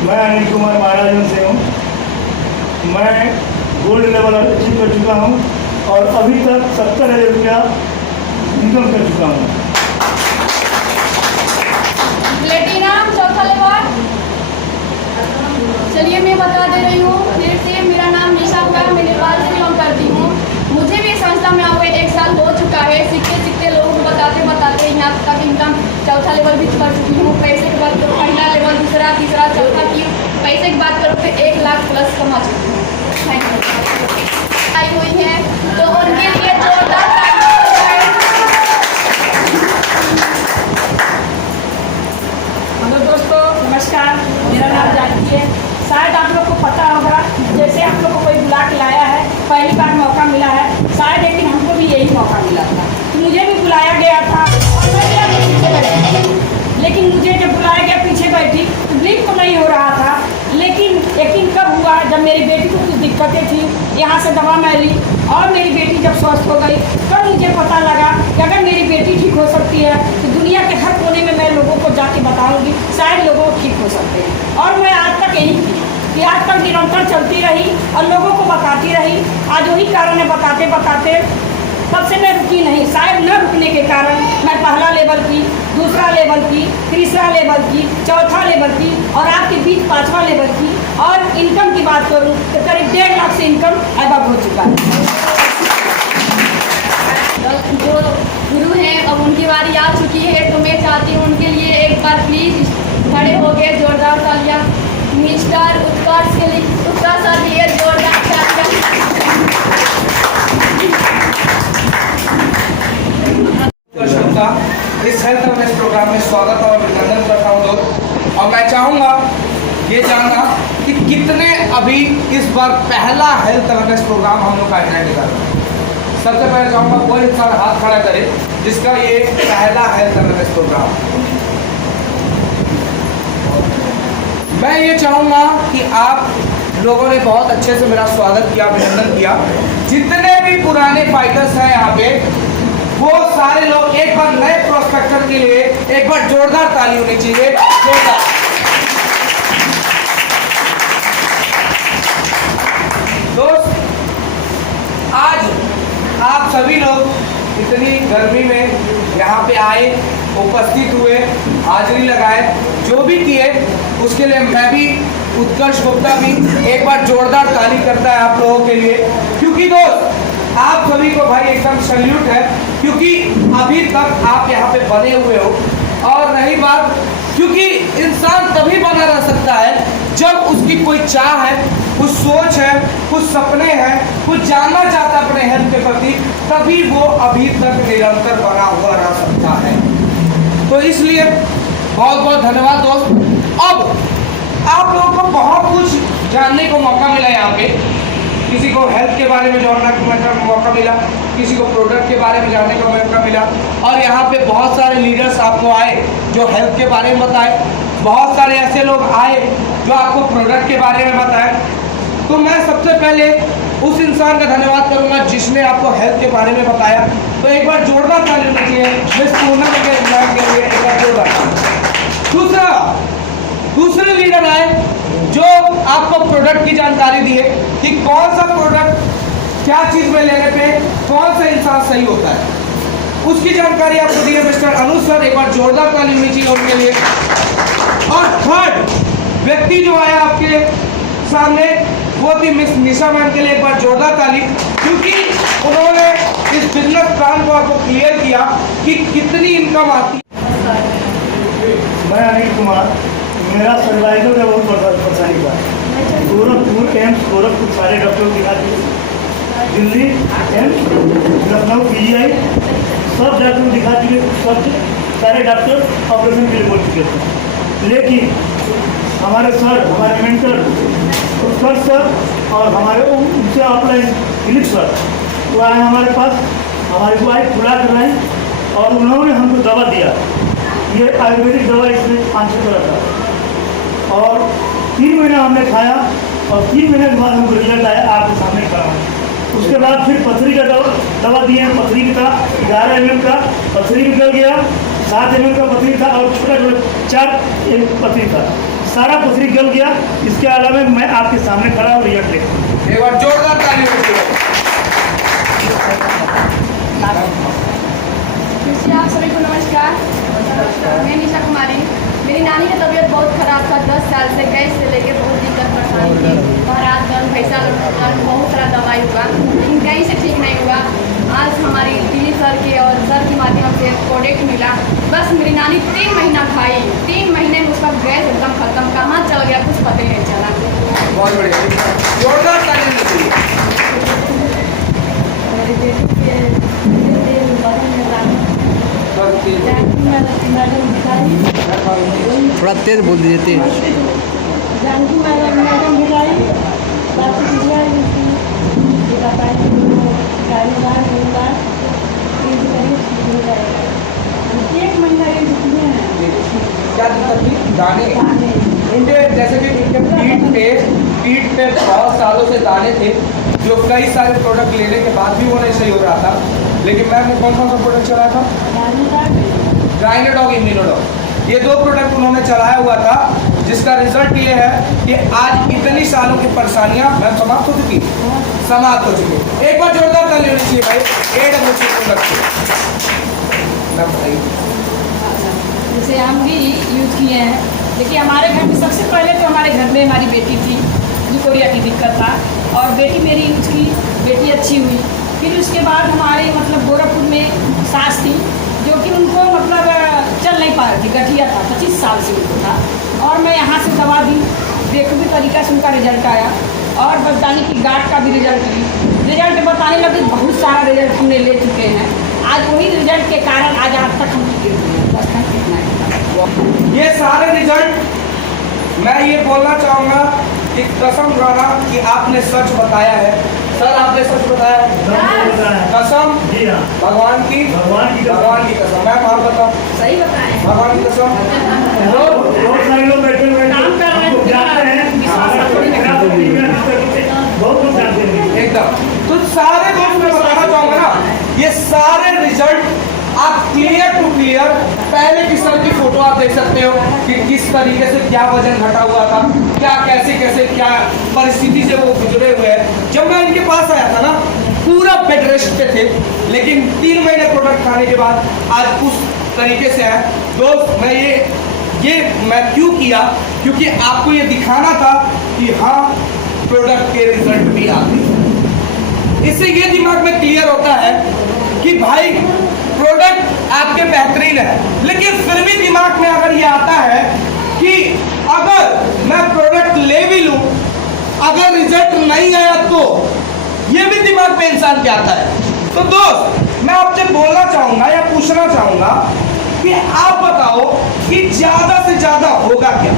मैं अनिल कुमार महाराजन से हूँ। मैं गोल्ड लेवल अचीव कर चुका हूँ और अभी तक 70,000 रुपया इनकम कर चुका हूँ। प्लेटिनम चौथा लेवल। चलिए मैं बता दे रही हूँ फिर से। मेरा नाम निशा हुआ, मैं नेपाल से बिलोंग करती हूँ। मुझे भी संस्था में हुए 1 साल हो चुका है। सीखते सीखते लोगों को बताते बताते यहाँ तक इनकम चौथा लेवल भी कर चुकी हूँ। पैसे की बात करो, पहला लेवल, दूसरा, तीसरा, चौथा की पैसे की बात करो तो 1 लाख प्लस कमा चुकी हूँ। Thank you. आई हुई है तो उनके लिए जोरदार। हेलो दोस्तों, नमस्कार। मेरा नाम जानकी है। शायद आप लोग को पता होगा, जैसे आप लोग को कोई बुला के लाया है, पहली बार मौका मिला है शायद, लेकिन हमको भी यही मौका मिला था। मुझे भी बुलाया गया था और मैं पीछे बैठी, लेकिन मुझे जब बुलाया गया पीछे बैठी तो ब्लीड तो नहीं हो रहा था। लेकिन यकीन कब हुआ, जब मेरी बेटी को कुछ दिक्कतें थी, यहाँ से दवा मैं ली और मेरी बेटी जब स्वस्थ हो गई तब मुझे पता लगा कि अगर मेरी बेटी ठीक हो सकती है तो दुनिया के हर कोने में मैं लोगों को जाके बताऊंगी, शायद लोगों को ठीक हो सकते हैं। और मैं आज तक यही की कि आज तक निरंतर चलती रही और लोगों को बताती रही। आज वही कारण है, बताते बताते तब से मैं रुकी नहीं। शायद न रुकने के कारण मैं पहला लेवल की, दूसरा लेवल की, तीसरा लेवल की, चौथा लेवल की और आपके बीच 5वां लेवल की। और इनकम की बात करूं तो करीब 1.5 लाख से इनकम अबव हो चुका है। जो गुरु हैं अब उनकी बारी आ चुकी है तो मैं चाहती हूँ उनके लिए एक बार प्लीज खड़े हो गए, जोरदार तालियां। मिस्टर उत्कर्ष के लिए, उत्कर्ष सर लिए जोरदार तालियां। इस हेल्थ अवेयरनेस प्रोग्राम में स्वागत और अभिनंदन करता हूँ दोस्त। और मैं चाहूँगा ये जानना कि कितने अभी इस बार पहला हेल्थ अवेयरनेस प्रोग्राम हम लोग का अटेंड कर रहे हैं। सबसे पहले चाहूँगा कोई इंसान हाथ खड़ा करे जिसका ये पहला हेल्थ अवेयरनेस प्रोग्राम। मैं ये चाहूँगा कि आप लोगों ने बहुत अच्छे से मेरा स्वागत किया, अभिनंदन किया। जितने भी पुराने फाइटर्स हैं यहाँ पे, वो सारे लोग एक बार नए प्रोस्पेक्टर के लिए एक बार जोरदार ताली होनी चाहिए। जोरदार। दोस्त, आज आप सभी लोग इतनी गर्मी में यहाँ पे आए, उपस्थित हुए, हाजिरी लगाए, जो भी किए उसके लिए मैं भी, उत्कर्ष गुप्ता भी एक बार जोरदार ताली करता है आप लोगों के लिए। क्योंकि दोस्त आप सभी को भाई एकदम सैल्यूट है, क्योंकि अभी तक आप यहाँ पे बने हुए हो। और रही बात, क्योंकि इंसान तभी बना रह सकता है जब उसकी कोई चाह है, कुछ सोच है, कुछ सपने हैं, कुछ जानना चाहता है अपने हेल्थ के प्रति, तभी वो अभी तक निरंतर बना हुआ रह सकता है। तो इसलिए बहुत बहुत धन्यवाद दोस्त। अब आप लोगों को बहुत कुछ जानने को मौका मिला यहाँ पे। किसी को हेल्थ के बारे में जानने का मौका मिला, किसी को प्रोडक्ट के बारे में जानने का मौका मिला, और यहाँ पे बहुत सारे लीडर्स आपको आए जो हेल्थ के बारे में बताए। बहुत सारे ऐसे लोग आए जो आपको प्रोडक्ट के बारे में बताए। तो मैं सबसे पहले उस इंसान का धन्यवाद करूँगा जिसने आपको हेल्थ के बारे में बताया। तो एक बार जोरदार ताली होनी चाहिए मिस पूनम के लिए, एक बार जोरदार। दूसरे लीडर आए जो आपको प्रोडक्ट की जानकारी दी है कि कौन सा प्रोडक्ट क्या चीज में लेने पे कौन सा इंसान सही होता है, उसकी जानकारी आपको दी है मिस्टर अनुज सर। एक बार जोरदार ताली होनी चाहिए उनके लिए। और थर्ड व्यक्ति जो आया आपके सामने वो थी मिस निशा मैम के लिए एक बार जोरदार ताली, क्योंकि उन्होंने इस बिजनेस प्लान को आपको क्लियर किया कि कितनी इनकम आती है। मैं अनिल कुमार, मेरा सर्वाइकल का बहुत परेशानी था। गोरखपुर एम्स, गोरखपुर सारे डॉक्टर दिखा दिए, दिल्ली एम्स, लखनऊ PGI सब डॉक्टर दिखा दिए, सब सारे डॉक्टर ऑपरेशन के लिए बोल चुके थे। लेकिन हमारे सर, हमारे मेंटर उत्कर्ष सर और हमारे उनसे ऑफलाइन फिलिप सर वो आए हमारे पास, हमारी वाइफ खुला कराई और उन्होंने हमको दवा दिया। ये आयुर्वेदिक दवा इसमें 500 का था और 3 महीना हमने खाया और 3 महीने के बाद हमको रिजल्ट आया आपके सामने खड़ा हूँ। उसके बाद फिर पथरी का दवा दिए हैं। पथरी का 11 mm का पथरी निकल गया, 7 mm का पथरी था और छोटा छोटा 4 mm पथरी था, सारा पथरी गल गया। इसके अलावा मैं आपके सामने खड़ा हूँ, रिजल्ट लेकर। एक बार जोरदार ताली बजाइए। फिर से आप सभी को नमस्कार। मैं निशा कुमारी। मेरी नानी की तबीयत बहुत ख़राब था, 10 साल से गैस से लेके बहुत दिक्कत परेशानी थी, महाराज दर्द, भैंसा दर्द, बहुत सारा दवाई हुआ लेकिन कहीं से ठीक नहीं हुआ। आज हमारी दिलीप सर के और सर के माध्यम से प्रोडक्ट मिला। बस मेरी नानी 3 महीना खाई, 3 महीने में उसका गैस एकदम खत्म, कहाँ चल गया कुछ पता ही नहीं चला। बहुत बढ़िया, जोरदार ताली बजाइए। थोड़ा तेज बोल दीजिए, तेज। जानकी मैडम भिलाई, एक महीना क्या दिक्कत थी? दाने इनके, जैसे कि इनके पीठ पे बहुत सालों से दाने थे जो कई सारे प्रोडक्ट लेने के बाद भी वो नहीं सही हो रहा था। लेकिन मैम ने कौन सा प्रोडक्ट चलाया था? ग्राइनोडॉग, इम्यूनोडॉग, ये 2 प्रोडक्ट उन्होंने चलाया हुआ था, जिसका रिजल्ट ये है कि आज इतनी सालों की परेशानियां मैम समाप्त हो चुकी, समाप्त हो चुकी। एक बार जोरदार ताली होनी चाहिए भाई। AWC प्रोडक्ट मैम बताइए। जैसे हम भी यूज किए हैं, देखिए हमारे घर में सबसे पहले तो हमारे घर में हमारी बेटी थी जो कोरिया की दिक्कत था और बेटी मेरी यूज की, बेटी अच्छी हुई। फिर उसके बाद हमारे मतलब गोरखपुर में सास थी जो कि उनको मतलब चल नहीं पा रही थी, गठिया था, 25 साल से उनको था और मैं यहाँ से दवा दी, बेखूबी तरीका से उनका रिजल्ट आया और बरदानी की गांठ का भी रिजल्ट बताने लगे। बहुत सारा रिजल्ट हमने ले चुके हैं। आज वही रिजल्ट के कारण आज तक हम टिके हुए हैं। बस तक कितना है। ये सारे रिजल्ट मैं ये बोलना चाहूँगा कि कसम खाना कि आपने सच बताया है। सर आपने सच बताया है, कसम जी हाँ, भगवान की कसम। मैम आप बताओ। सही बताएं। भगवान की कसम। बहुत सारे लोग बैठे हुए हैं, काम कर रहे हैं, वो जानते हैं, बहुत लोग जानते हैं। एकदम। तो सारे दोस्त मैं बताना चाहूँगा ना, ये सारे रिजल्ट आप क्लियर टू क्लियर पहले की सर की फोटो आप देख सकते हो कि किस तरीके से क्या वजन घटा हुआ था, क्या कैसे कैसे क्या परिस्थिति से वो गुजरे हुए हैं। जब मैं इनके पास आया था ना, पूरा बेड रेस्ट पे थे, लेकिन 3 महीने प्रोडक्ट खाने के बाद आज उस तरीके से है। दोस्त मैं ये मैं क्यों किया, क्योंकि आपको ये दिखाना था कि हाँ प्रोडक्ट के रिजल्ट भी आते हैं। इससे ये दिमाग में क्लियर होता है कि भाई प्रोडक्ट आपके बेहतरीन है, लेकिन फिर भी दिमाग में अगर ये आता है कि अगर मैं प्रोडक्ट ले भी लूं, अगर रिजल्ट नहीं आया तो ये भी दिमाग में इंसान के आता है। तो दोस्त मैं आपसे बोलना चाहूंगा या पूछना चाहूंगा कि आप बताओ कि ज्यादा से ज्यादा होगा क्या।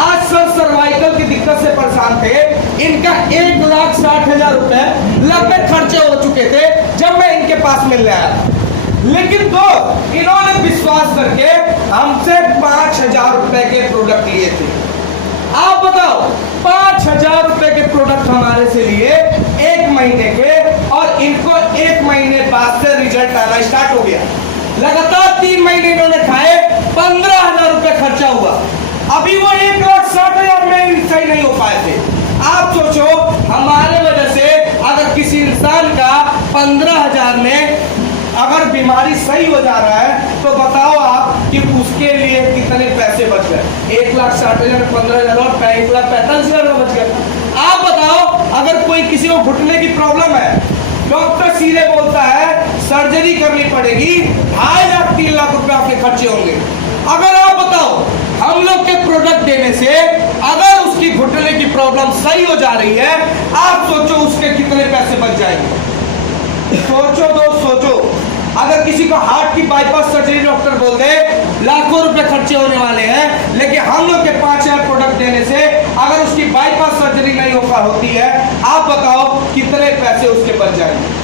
आज सर सर्वाइकल की दिक्कत से परेशान थे, इनका 1,60,000 रुपए लगभग खर्चे हो चुके थे जब मैं इनके पास मिलने आया। लेकिन तो इन्होंने विश्वास करके हमसे 5,000 रुपए के प्रोडक्ट लिए थे। आप बताओ 5,000 रुपए के प्रोडक्ट हमारे से लिए 1 महीने के, और इनको 1 महीने बाद से रिजल्ट आना स्टार्ट हो गया। लगातार 3 महीने इन्होंने खाए, 15,000 रुपए खर्चा हुआ। अभी वो 1,60,000 में सही नहीं हो पाए थे। आप सोचो हमारे वजह से अगर किसी इंसान का 15,000 में अगर बीमारी सही हो जा रहा है तो बताओ आप कि उसके लिए कितने पैसे बच गए। 1,60,000 15,000 और 1,45,000 बच गए। आप बताओ अगर कोई किसी को घुटने की प्रॉब्लम है, डॉक्टर सीधे बोलता है सर्जरी करनी पड़ेगी, 2.5 लाख 3 लाख रुपए आपके खर्चे होंगे। अगर आप बताओ हम लोग के प्रोडक्ट देने से अगर उसकी घुटने की प्रॉब्लम सही हो जा रही है, आप सोचो उसके कितने पैसे बच जाएंगे। सोचो दोस्त सोचो। अगर किसी को हार्ट की बाईपास सर्जरी डॉक्टर बोल दे लाखों रुपए खर्चे होने वाले हैं, लेकिन हम लोग के 5,000 प्रोडक्ट देने से अगर उसकी बाईपास सर्जरी नहीं होती है, आप बताओ कितने पैसे उसके बच जाएंगे।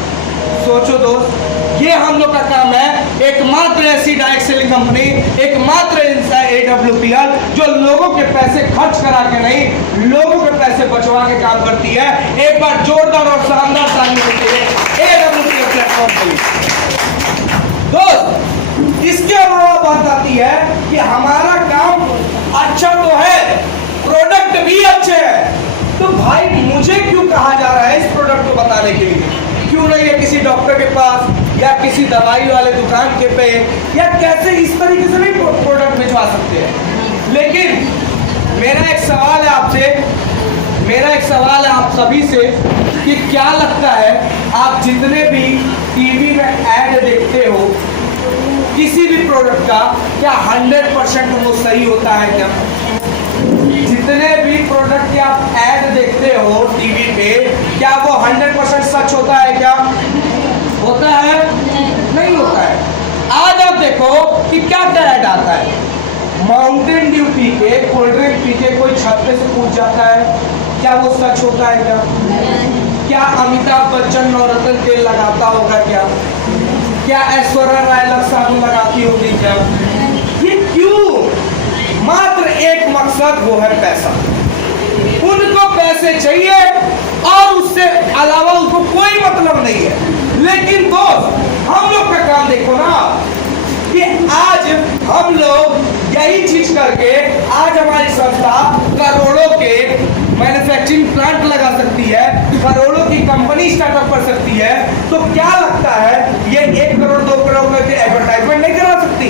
सोचो दोस्त, ये हम लोग का काम है। एकमात्र ऐसी डायरेक्ट सेलिंग कंपनी, एकमात्र AWPL जो लोगों के पैसे खर्च करा के नहीं, लोगों के पैसे बचवा के काम करती है। एक बार जोरदार और शानदार ताली देते हैं AWPL प्लेटफॉर्म के लिए। दोस्त, इसके अलावा बात आती है कि हमारा काम अच्छा तो है, प्रोडक्ट भी अच्छे हैं, तो भाई मुझे क्यों कहा जा रहा है इस प्रोडक्ट को बताने के लिए? क्यों नहीं है किसी डॉक्टर के पास या किसी दवाई वाले दुकान के पे, या कैसे इस तरीके से भी प्रोडक्ट भिजवा सकते हैं। लेकिन मेरा एक सवाल है आपसे, मेरा एक सवाल है आप सभी से कि क्या लगता है आप जितने भी टीवी में ऐड देखते हो किसी भी प्रोडक्ट का, क्या 100% वो सही होता है क्या? जितने भी प्रोडक्ट के आप ऐड देखते हो टीवी पे, क्या वो 100% सच होता है क्या? होता है? नहीं होता है। आज आप देखो कि क्या क्या ऐड आता है। माउंटेन ड्यू पी के, कोल्ड ड्रिंक पी के कोई छत पे से कूद जाता है, क्या वो सच होता है क्या? क्या अमिताभ बच्चन नवरत्न तेल लगाता होगा क्या? क्या ऐश्वर्या राय साबुन लगाती होगी क्या? ये क्यों? मात्र एक मकसद, वो है पैसा। उनको पैसे चाहिए और उससे अलावा उनको कोई मतलब नहीं है। लेकिन दोस्त, हम लोग का काम देखो ना कि आज हम लोग यही चीज करके आज हमारी संस्था करोड़ों के मैन्युफैक्चरिंग प्लांट लगा सकती है, करोड़ों की कंपनी स्टार्टअप कर सकती है। तो क्या लगता है ये 1 करोड़ 2 करोड़ में एडवर्टाइजमेंट नहीं करा सकती?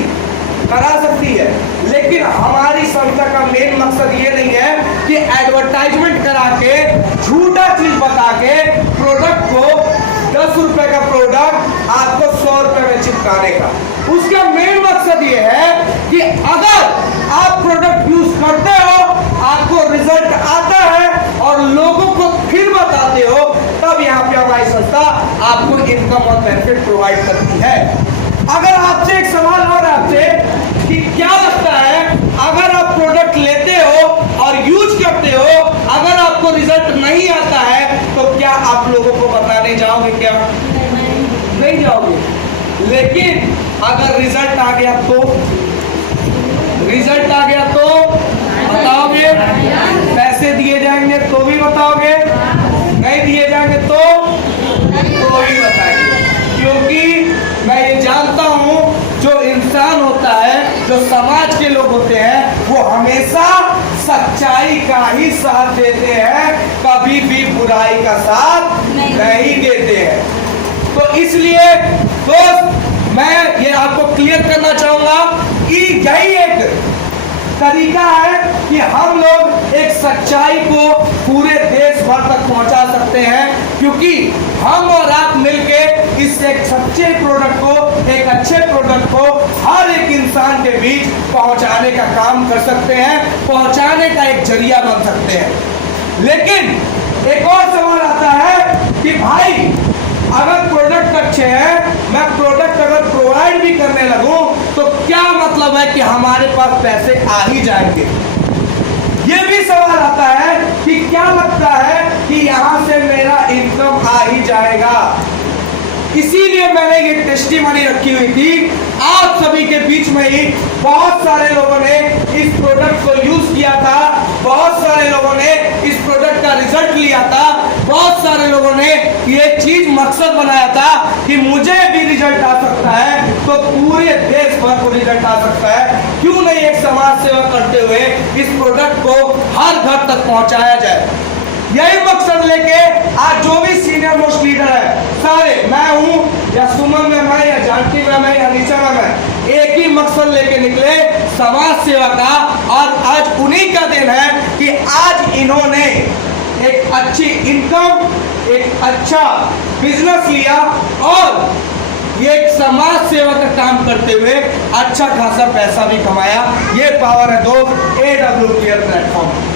करा सकती है। लेकिन हमारी संस्था का मेन मकसद ये नहीं है कि एडवर्टाइजमेंट करा के, झूठा चीज बता के प्रोडक्ट को 10 रुपए का प्रोडक्ट आपको 100 रुपए में चिपकाने का। उसका मेन मकसद ये है कि अगर आप प्रोडक्ट यूज करते हो, आपको रिजल्ट आता है और लोगों को फिर बताते हो, तब यहाँ पे हमारी संस्था आपको इनकम और बेनिफिट प्रोवाइड करती है। अगर आपसे एक सवाल और आपसे कि क्या लगता है अगर आप प्रोडक्ट लेते हो और यूज करते हो, अगर आपको रिजल्ट नहीं आता है, तो क्या आप लोगों को बताने जाओगे क्या? नहीं जाओगे। लेकिन अगर रिजल्ट आ गया तो, रिजल्ट आ गया तो बताओगे? पैसे दिए जाएंगे तो भी बताओगे? नहीं दिए जाएंगे तो भी बताएंगे। क्योंकि मैं ये जानता हूं जो इंसान होता है, जो समाज के लोग होते हैं, वो हमेशा सच्चाई का ही साथ देते हैं, कभी भी बुराई का साथ नहीं देते हैं। तो इसलिए दोस्त, मैं ये आपको क्लियर करना चाहूंगा कि यही एक तरीका है कि हम लोग एक सच्चाई को पूरे देश भर तक पहुंचा सकते हैं, क्योंकि हम और आप मिलके इस एक सच्चे प्रोडक्ट को, एक अच्छे प्रोडक्ट को हर एक इंसान के बीच पहुंचाने का काम कर सकते हैं, पहुंचाने का एक जरिया बन सकते हैं। लेकिन एक और सवाल आता है कि भाई अगर प्रोडक्ट अच्छे हैं, मैं प्रोडक्ट अगर प्रोवाइड भी करने लगूं, तो क्या मतलब है कि हमारे पास पैसे आ ही जाएंगे? ये भी सवाल आता है कि क्या लगता है कि यहां से मेरा इनकम आ ही जाएगा? इसीलिए मैंने ये टेस्टिमनी रखी हुई थी आप सभी के बीच में ही। बहुत सारे लोगों ने इस प्रोडक्ट को यूज किया था, बहुत सारे लोगों ने इस प्रोडक्ट का रिजल्ट लिया था, बहुत सारे लोगों ने ये चीज मकसद बनाया था कि मुझे भी रिजल्ट आ सकता है, तो पूरे देश भर को रिजल्ट आ सकता है। क्यों नहीं एक समाज सेवा करते हुए इस प्रोडक्ट को हर घर तक पहुंचाया जाए? यही मकसद लेके आज जो भी सीनियर मोस्ट लीडर है, सारे, मैं हूं या सुमन में मैं, या जानकी में मैं, या निशा में मैं, एक ही मकसद लेके निकले, समाज सेवा का। और आज उन्हीं का दिन है कि आज इन्होंने एक अच्छी इनकम, एक अच्छा बिजनेस लिया और ये एक समाज सेवा का काम करते हुए अच्छा खासा पैसा भी कमाया। ये पावर है दोस्त AWPL प्लेटफॉर्म।